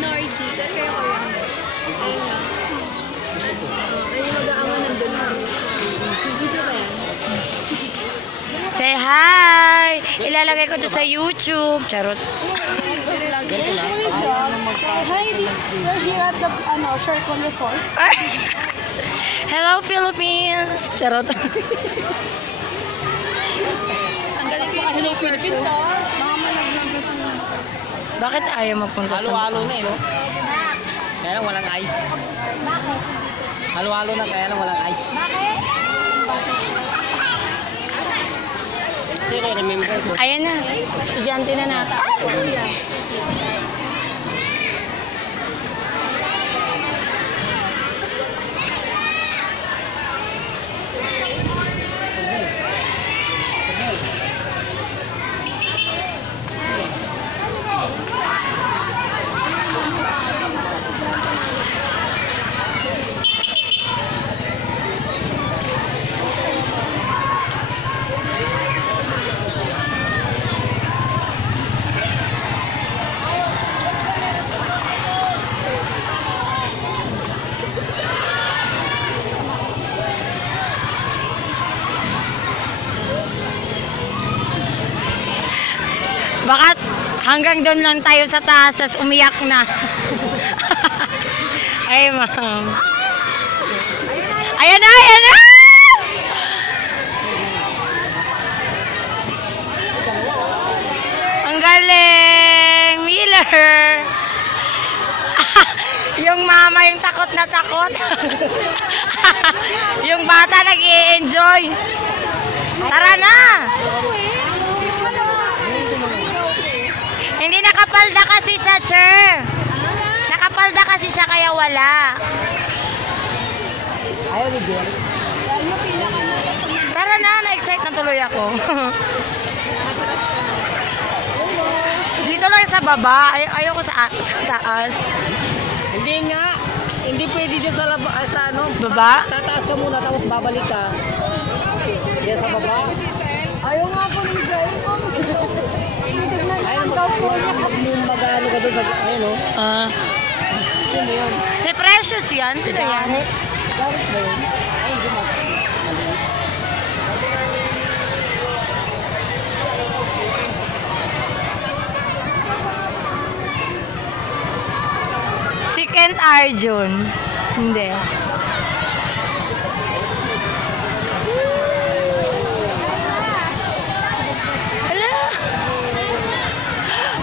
minority. Kasi kayo Korean. Ayun nga. Ayun yung mag-aangan nandun. Video ba yan? Say hi! Ilalagay ko to sa YouTube. Charot. Hi, we're here at the Shercon Resort. Hello, Philippines! Charot. Ang galing mo kasi ng Philippines, Mama, Bakit ayaw magpunta sa... Halo-halo na no? Kaya lang walang ice. Bakit? Halo-halo na kaya lang walang ice. Bakit? Hindi ko remember ko. Ayan na. Estudyante na nata. Baka hanggang doon lang tayo sa taas, as umiyak na. Ay, ma'am. Ayan na, ayan na! Ang galing! Miller! Yung mama, yung takot na takot. Yung bata nag-i-enjoy. Tara na! Hindi nakapalda kasi siya, Cher. Nakapalda kasi siya kaya wala. Ayaw ni Jen. Dahil mapila ka na. Tara na, na-excite na tuloy ako. Dito lang sa baba. Ayoko sa taas. Hindi nga. Hindi pwede dyan sa ano. Baba? Tataas ka muna tapos babalik ka. Diyan sa baba. Ayaw nga po ni Zay. Ayun, mag-ano ka doon sa, ayun o. Sino yun? Si Precious yan. Sino yan? Garot ba yun? Ayun, di ba? Si Kent Arjun. Hindi. Hala.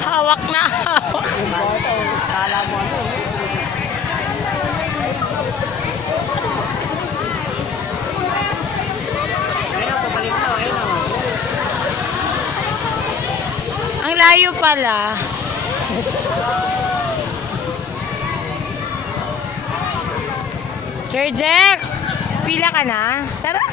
Hawak na hawak. Kala mo ano. Ayun o, pabalik na. Ayun o. Ang layo pala. Sir Jack, pila ka na? Tara.